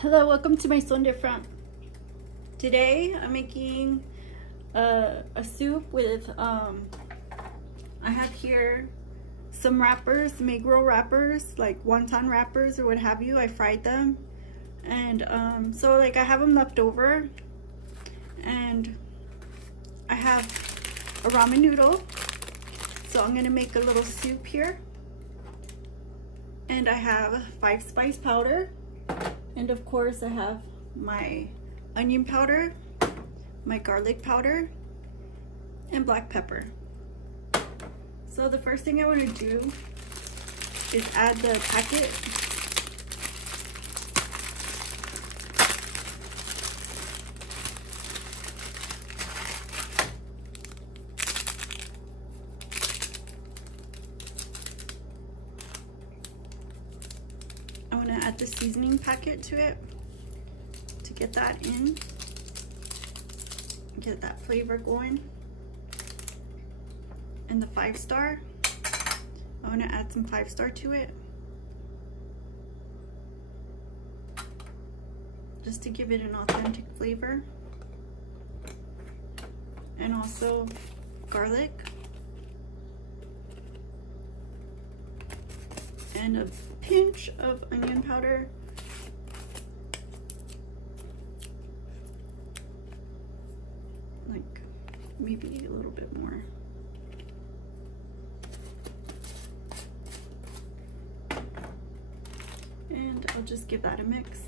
Hello, welcome to my Son Different. Today I'm making a soup with I have here some wrappers, some Eggroll wrappers, like wonton wrappers or what have you. I fried them, and so like I have them left over, and I have a ramen noodle, so I'm gonna make a little soup here. And I have 5 spice powder. And of course I have my onion powder, my garlic powder, and black pepper. So the first thing I want to do is add the packet. I want to add the seasoning packet to it to get that in, get that flavor going. And the 5-star, I want to add some 5-star to it, just to give it an authentic flavor. And also garlic, and a pinch of onion powder, like maybe a little bit more. And I'll just give that a mix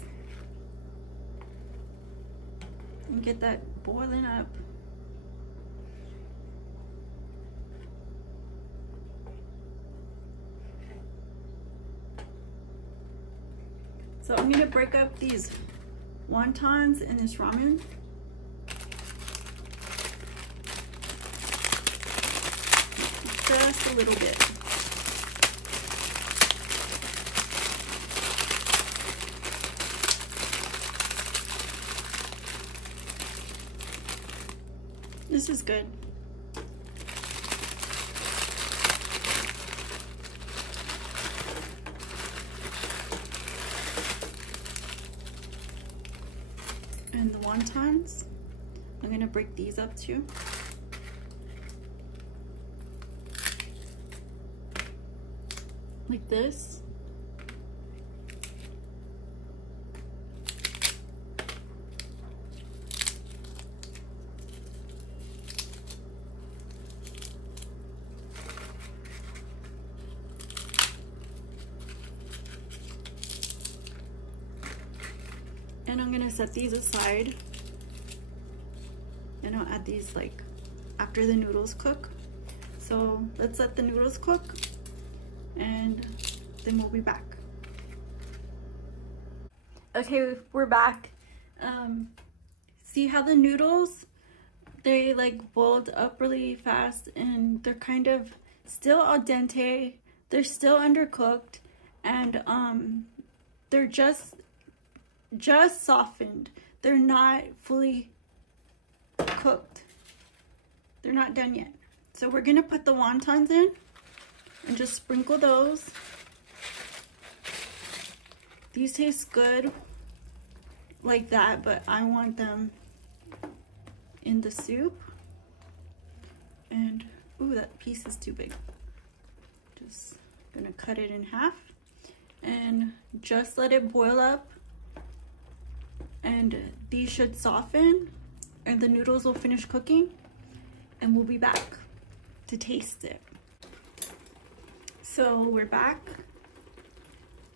and get that boiling up. So I'm gonna break up these wontons in this ramen. Just a little bit. This is good. And the wontons, I'm gonna break these up too. Like this. And I'm gonna set these aside, and I'll add these like after the noodles cook. So let's let the noodles cook, and then we'll be back. Okay, we're back. See how the noodles, they like boiled up really fast, and they're kind of still al dente. They're still undercooked, and they're just softened. They're not fully cooked. They're not done yet. So we're gonna put the wontons in and just sprinkle those. These taste good like that, but I want them in the soup. And ooh, that piece is too big. Just gonna cut it in half and just let it boil up. And these should soften, and the noodles will finish cooking, and we'll be back to taste it. So we're back.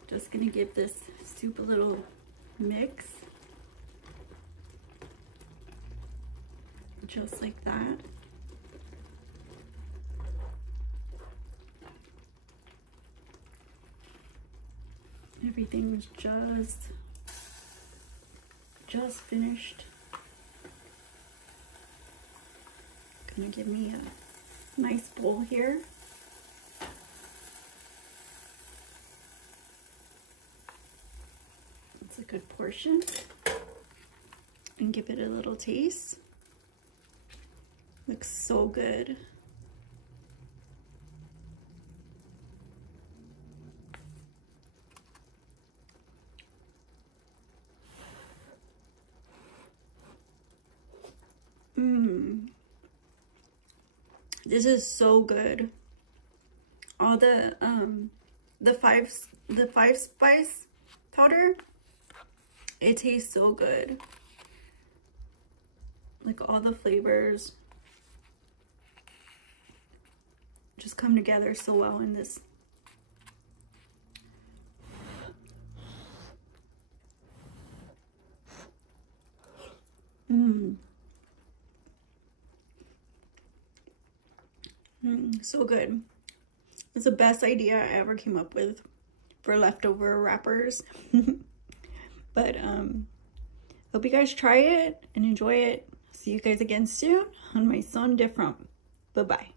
Just gonna give this soup a little mix. Just like that. Everything was just finished. Gonna give me a nice bowl here. It's a good portion. And give it a little taste. Looks so good. This is so good. All the five spice powder, it tastes so good. Like all the flavors just come together so well in this. So good. It's the best idea I ever came up with for leftover wrappers. But hope you guys try it and enjoy it. See you guys again soon on my Son Different. Bye bye.